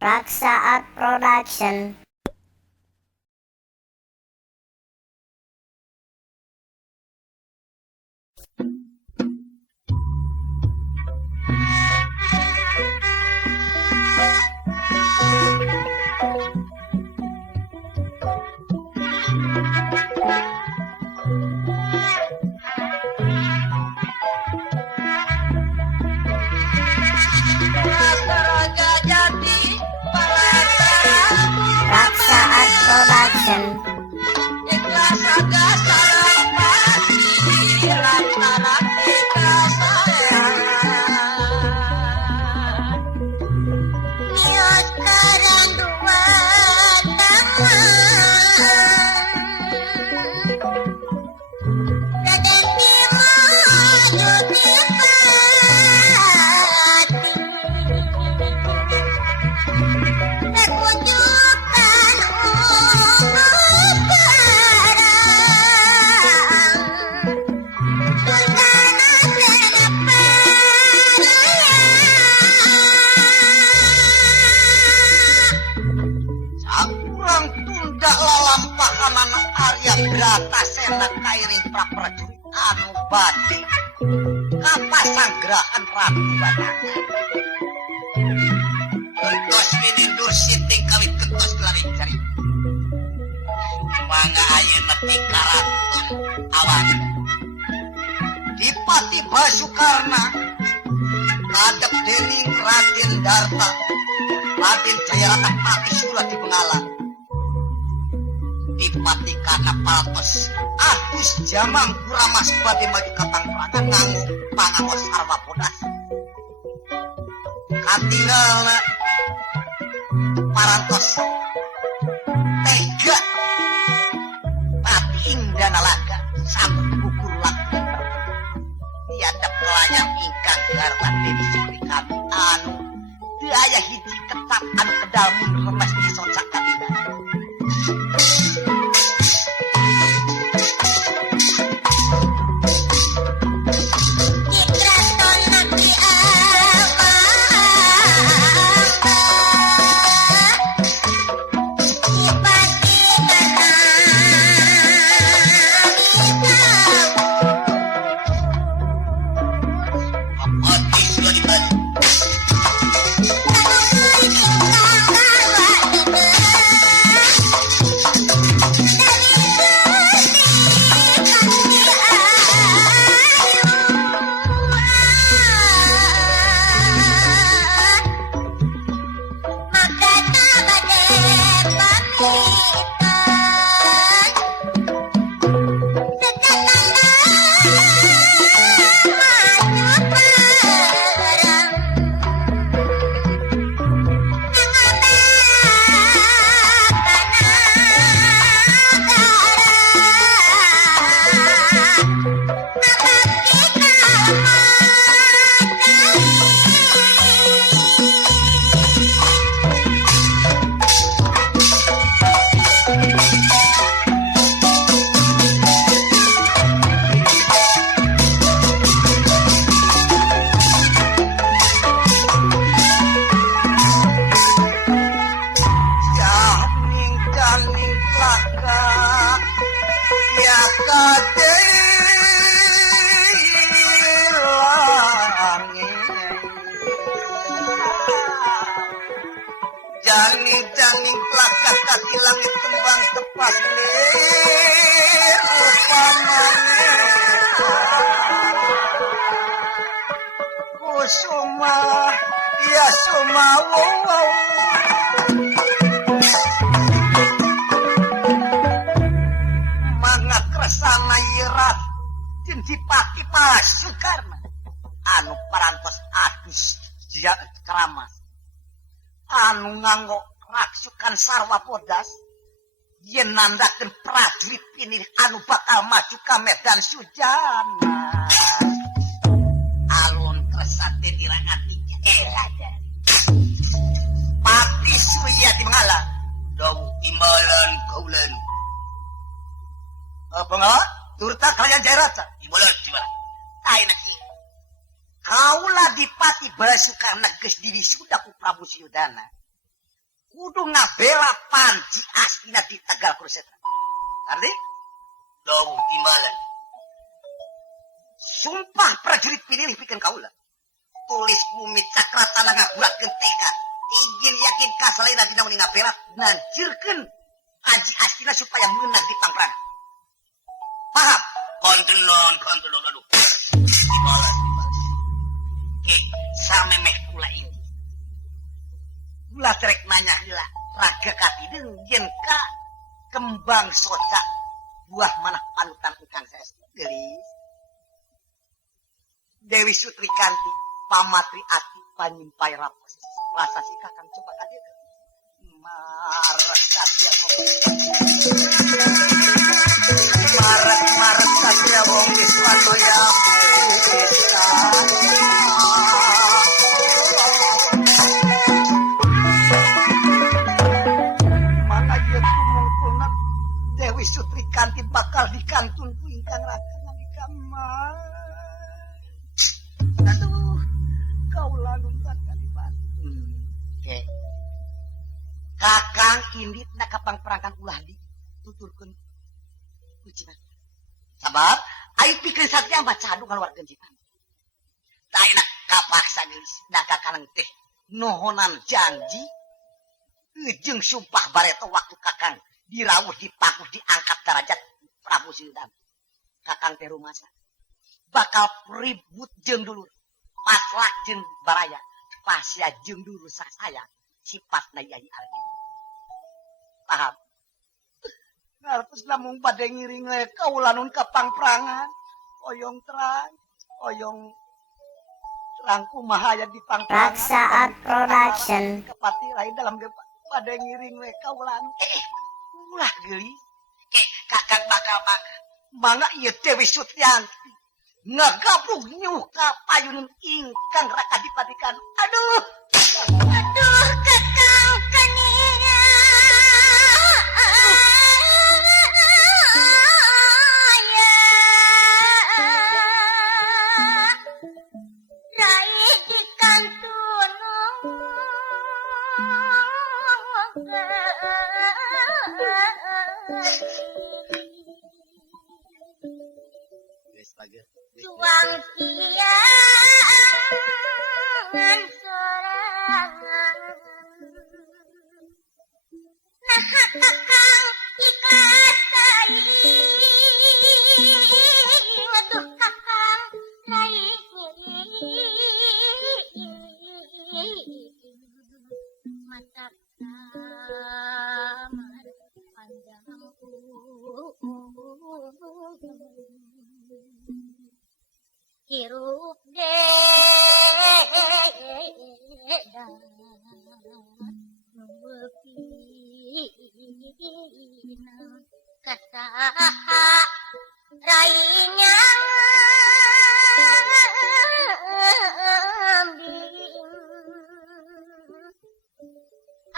Raksa Art Production. Raksa Art Production. Grata senak kairing praprajurit anu badhe kapasanggrahan Ratu Batangan. Kentos minindur siting kawit kentos lari jari. Mangga ayeuna tingkaraton awan. Dipati Basukarna kadep dening Raden Darta, Raden Jayarata Pakisula di Bengalan. Dipati kana paltos Agus Jamang Kuramas badhe maju katang perangan nganggo pangangos sarwa podas. Katinggalna parantos tega pati indana laga sabut gugur laku tiadap kelayang ingkang garwan dewi suri kami anu daya hiji ketat anu kedamun remes di socak kadina. Janing plakat kaki langit kembang tepas lir upamane kusuma ya sumawu mangga kresana yirat dipaki Basukarna anu parantos Agus Keramas anu nganggo raksukan sarwa podas yen nandakeun prajurit pinih anu bakal maju ka medan sujana alun kresate dirangati elada pati suya di mangala dawu imbalan kaulan apa ngawa turta kalian Jayarata imbalan di mana ayeuna kieu kaula dipati Basukarna geus diwisuda ku Prabu Siyudana kudu ngabela Panji Astina di Tegal Kurusetra. Ngerti? Dong timbalan. Sumpah prajurit pilih bikin kaula. Tulis bumi cakratana ngaguratkeun tekad. Izin yakin kasalena dina muni ngabela nanjirkeun Panji Astina supaya menang di pangperang. Paham? Kontenon aduh. Timbalan. Oke, samemeh kula ini. Kula trek nanya heula raga katideung yen ka kembang soca buah manah panutan ingkang saestu gelis. Dewi Sutrikanti, Pamatri Ati, Panyimpai Rapos. Rasa si kakang coba kadir. Maret kasih wong. Maret kasih wong Iswano ya. Maka ieu tumungkulna Dewi Sutrikanti bakal dikantunku ingkang raga di kamar. Aduh, kau lalu kali bantu. Oke. Kakang indit nak kapang perangkan ulah di tuturkeun ujian. Sabab, ai pikir satya baca adu ngaluarkeun jipan. Tah enak kapaksa geus da kakang teh nohonan janji jeung sumpah bareto waktu kakang dirawuh dipakuh diangkat derajat Prabu Sildan. Kakang teh rumasa bakal ribut jeung dulur paslak jeung baraya pasya jeung dulur sasaya sifatna Yai Arjuna. Paham? Ngartos lamun bade ngiring we kaula nun ka pangperangan oyong terang kumaha aya di pangperangan. Raksa Art Production. Kepati lain dalam bade ngiring we kaula ulah geulis. Kakang bakal mangga ieu Dewi Sutrianti ngagabung nyuh ka payunan ingkang raka dipatikan. Aduh kakang kania. Rai di kantun. Tuang kiangan sorangan. Nah kakang ikhlas sai. Aduh kakang rai. Mata kamar panjangku. Hirup dedan nuwepina kasaha rainya ambing.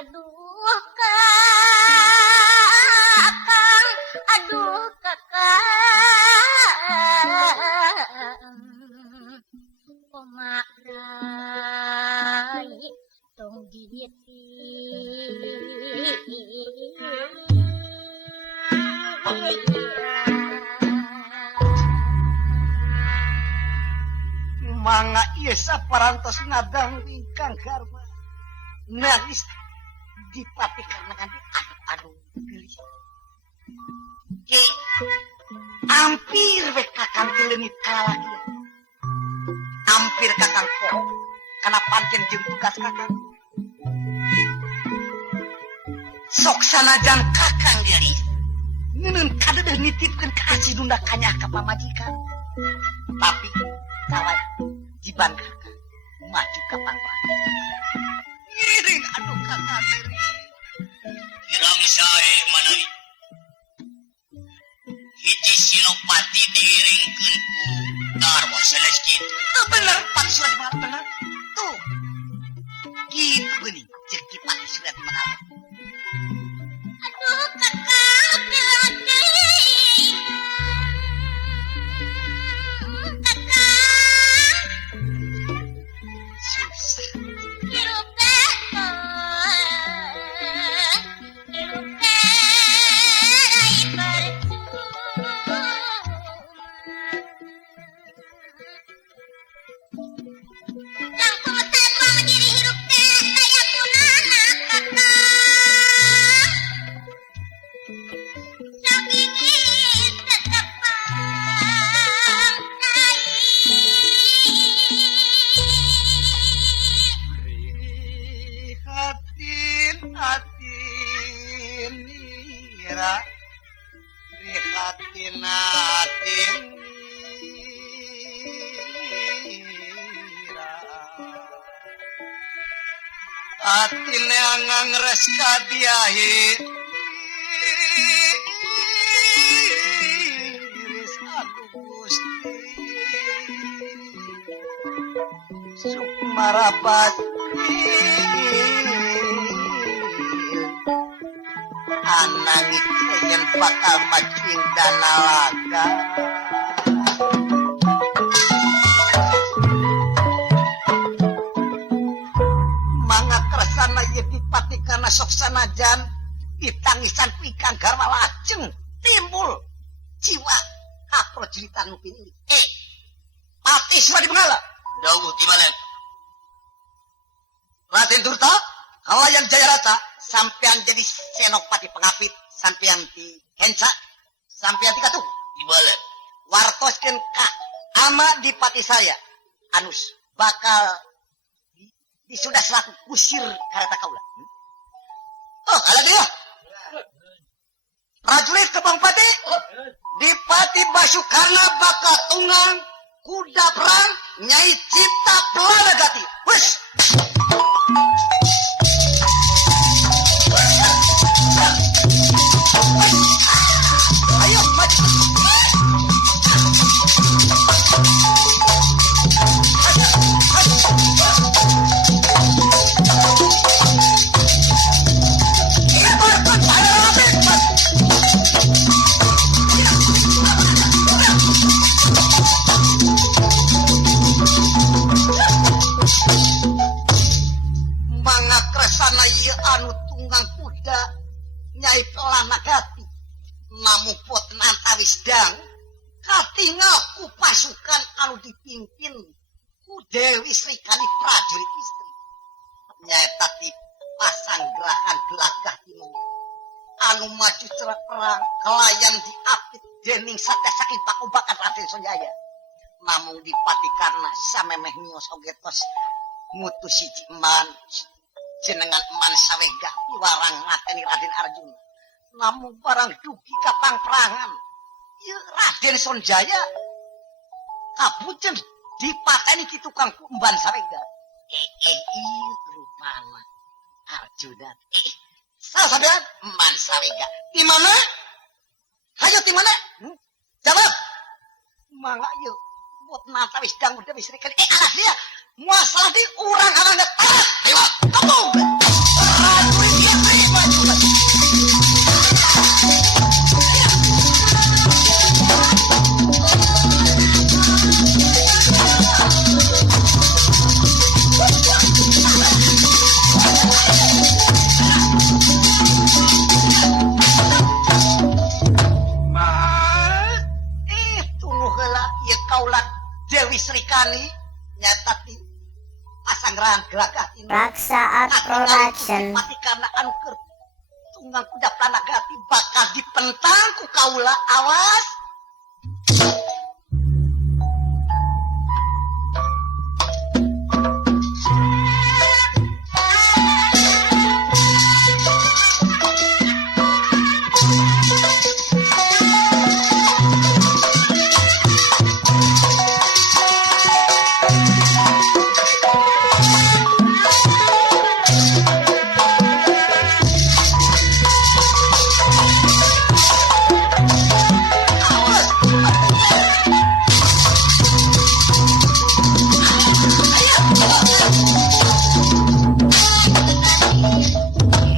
Aduh kakang, aduh kakang. Pemakrai tong dieti. mangga ieu saparantos ngadang ingkang garwa. Nangis dipati karena kanti aduh geulis. Ki ampir we kakang leunit kalalaki. Hampir kakang poho karena pancen jeung tugas kakang. Sok sanajan kakang deui ngeun kadeuh nitipkeun ka Aji Dunda kanyah ka pamajikan. Tapi kawan jiban kakang maju ka pangpang. Iring aduh kakang iring. Irang sae manari. Hiji Sinopati diiringkeun ku Darwa sanes kitu. Bener Pak Surat bener. Tuh. Gitu geuning cek ki Pak Surat mana. Aduh kakang pilati. Kakang. Atine ngangres kadiahi iris aku Gusti Sukmarapati anangit yen bakal majuing danalaga mangga kersana ye dipati kana sok sanajan ditangisan pikang garwa lajeng timbul jiwa kaprajuritan ini pati sudah dibengala Dawuh timalen. Raden Durta kalayan Jayarata sampean jadi senopati pengapit sampean di Kenca sampean di Katuh Timalen. wartoskeun ka ama dipati saya anus bakal disudah selaku kusir kareta kaula oh ala dia prajurit Kebang Pati Dipati Basukarna bakal tunggang kuda perang Nyai Cipta Pelanagati wes ayo maju mangakresana ieu anu tunggang kuda Nyai Pelanagati namun boten antawis dang katingal ku pasukan anu dipimpin ku Dewi Srikani prajurit istri nyaeta ti pasang gerahan gelagah timur anu maju cerak perang kelayan diapit dening satya saking pakobakan Raden Sanjaya namun dipati karena samemeh nios ogetos ngutus siji eman jenengan eman sawega piwarang mateni Raden Arjuna namun barang dugi kapang perangan ieu Raden Sanjaya kabujen dipateni ki tukang emban sawega ieu rupana Arjuna sasabean emban sawega di mana hayo di mana jawab mangga ieu buat natawis dang udah bisa dikali anak dia muasal di urang anak tanah ayo kamu prajurit dia terima juga tunggu heula ieu kaulah Dewi Srikani nyata ti pasang gerahan gelagah tinu Raksa Art Production. mati karena anu keur tunggang kuda Pelanagati bakal dipentang ku kaula awas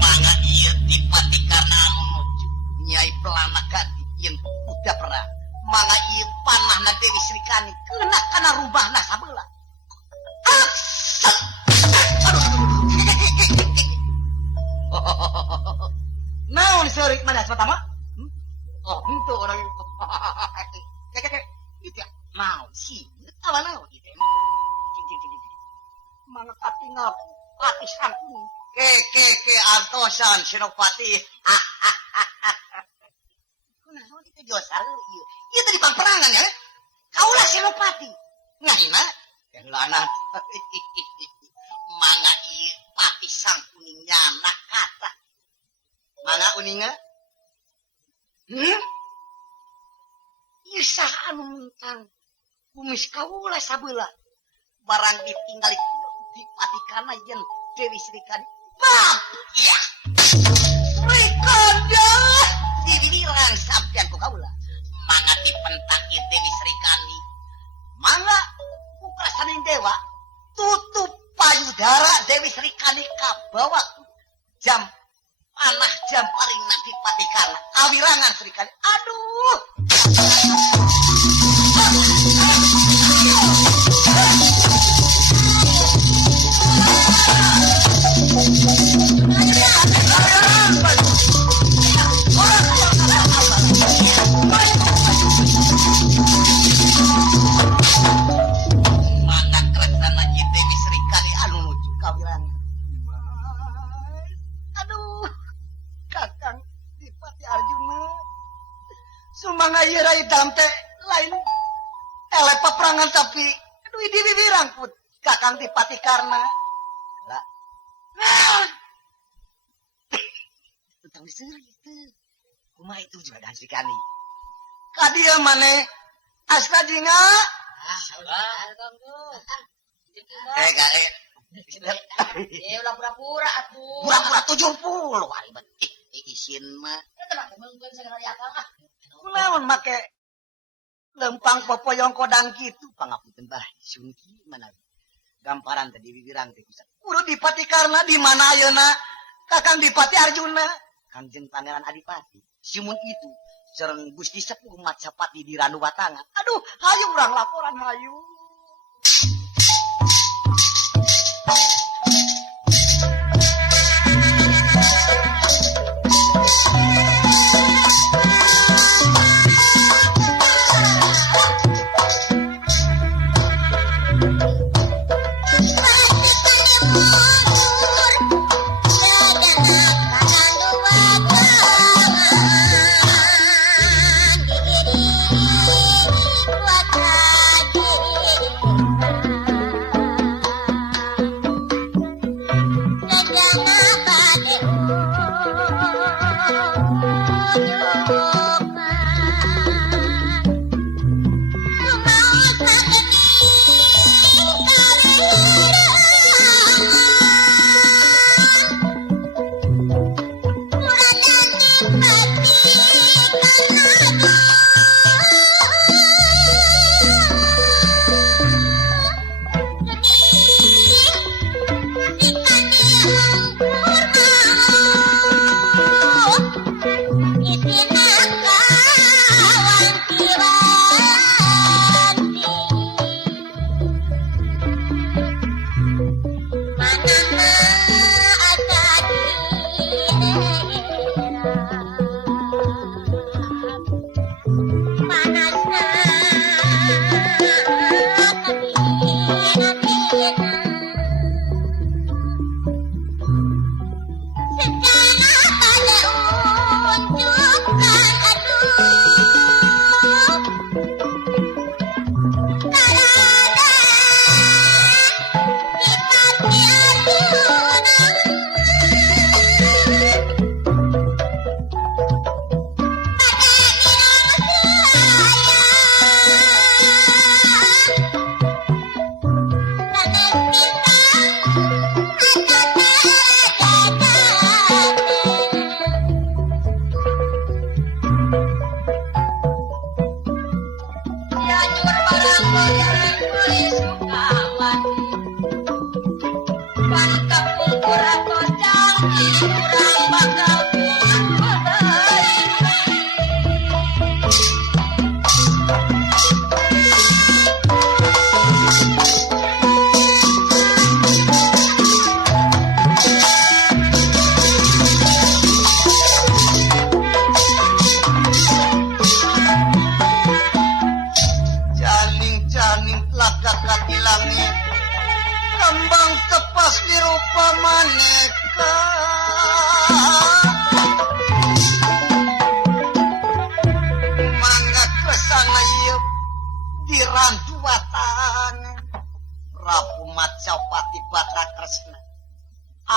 Mangga ieu dipati karena anu nuju Nyai Pelanagati yen kuda perang mangga ieu panahna Dewi Srikani kena kana rubahna sabeula Akset! Aduh. Naon seurik mana pertama oh henteu orang kek itu naon sih tawa naon gitu mangga katingal pati sangkuni ke antosan senopati kunaon kita josar ieu ieu tadi bang perangan ya kaulah senopati ngahina kelana mangga ieu pati sangkuni nyana kata mangga uninga ieu saha anu mentang kumis kaula sabeula barang ditinggali dipati kana yen Dewi Srikandi. Bah, iya. Srikandi. Dibilang sampean ku kaula. Mangga dipentak ieu Dewi Srikandi. Mangga ukrasaning dewa tutup payudara Dewi Srikandi kabawa jam panah jam paling nanti patikana kawirangan Srikandi. Aduh. Mangga kresana ieu Dewi Srikandi Anu nuju kawirangan. Aduh, Kakang Dipati Arjuna. Sumangga ieu rai damte lain eleh peperangan tapi aduh di bibirang put Kakang Dipati Karna. Lah. Utang diseuri teu. Kumaha itu juga dan Srikandi. Kadieu maneh asna jinga. ulah pura-pura atuh. Pura-pura 70 waribet. Isin mah. Eta mah mengkeun sagala akal ah. Kunaon make lempang popoyong kodang kitu pangapunten bah sungki mana gamparan tadi bibirang teh kusa. Kudu Dipati Karna di mana ayeuna Kakang Dipati Arjuna Kangjeng Pangeran Adipati. Simun itu sareng Gusti Sepuh Majapahit di Ranu Batangan. Aduh, hayu urang laporan hayu.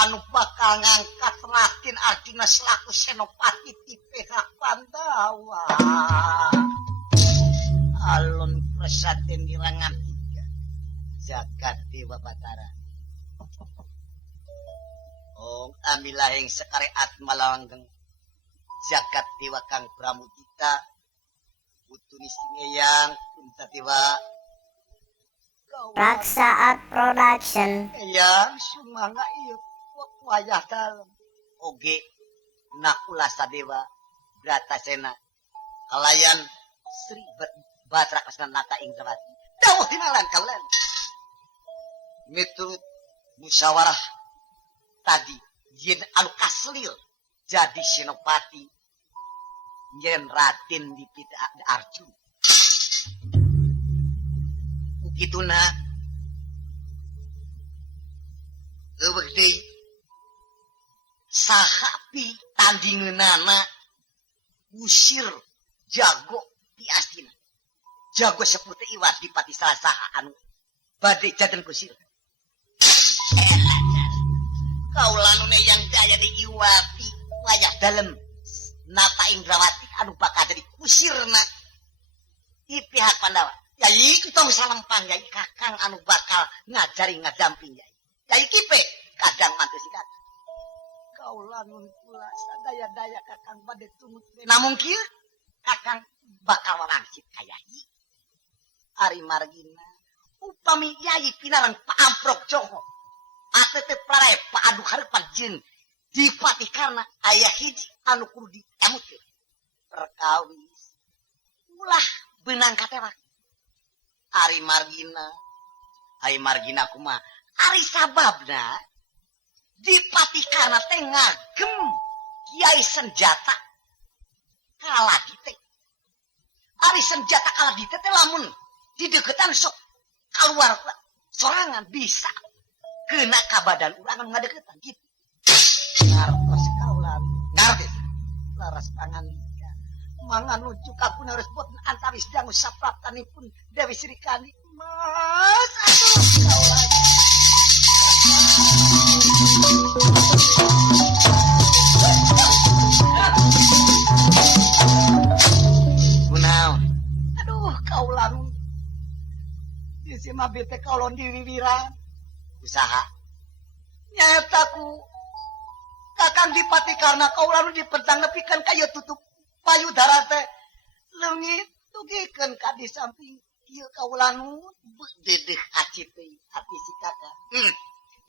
anu bakal ngangkat Raden Arjuna selaku senopati di pihak Pandawa. Alun Prasaden Nirangan 3 Jagat Dewa Batara. Samilahing sekareat malanggeng jagat dewa kang pramudita putuni singeyang punta dewa Raksa Art Production. eyang sumangga ieu wayah dalem oge nakula sadewa Bratasena kalayan Sri Batra Kasnata Indrawati dawuh tinalan kaulan miturut musyawarah tadi yen anu kaslil jadi senopati yen Raden dipita Arjuna ukituna eueuh deui sahapi tandingeunana usir jago di astina jago seputi iwat dipati saha anu bade jaden kusir kaulanune yang daya di iwati wayah dalem nata Indrawati anu bakal jadi kusirna di pihak Pandawa yai kitong salempang yai kakang anu bakal ngajari ngadamping yai kipe kadang mantu sikat kaulanun pula sadaya-daya kakang bade tumut namun kieu kakang bakal wangsit kayai Ari Margina upami yai pinarang paamprok Joho atete prae paadu hareupan jeung dipati karena ayah hiji anu kudu diemutkeun perkawis ulah beunang katewak Ari Margina kumaha ari sababna dipati karena teh ngagem Kiai Senjata kaladi teh ari senjata kaladi teh lamun di deketan sok keluar sorangan bisa kena kabadan urang anu ngadeukeutan gitu ngartos kaulan ngartis laras panganlika mangan ujuk aku harus buat antawis dangu sapraptanipun Dewi Srikandi mas aduh kaulan kunaon aduh kaulan isi mah bete kaulon diwiwiran usaha nyataku kakang dipati karena kaulan dipentang nepikeun kayu tutup payudara teh leungit tugikeun ka di samping ieu kaulan dedeh acit teh hati si kakak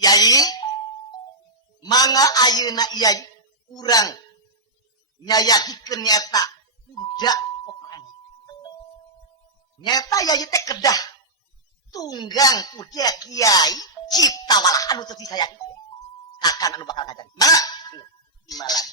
yai mangga ayeuna ieu urang nyayakikeun nyata budak peperangan nyata yai teh kedah tunggang puja Kiai Ciptawala anu teu disayang kakang anu bakal ngajari mana imalan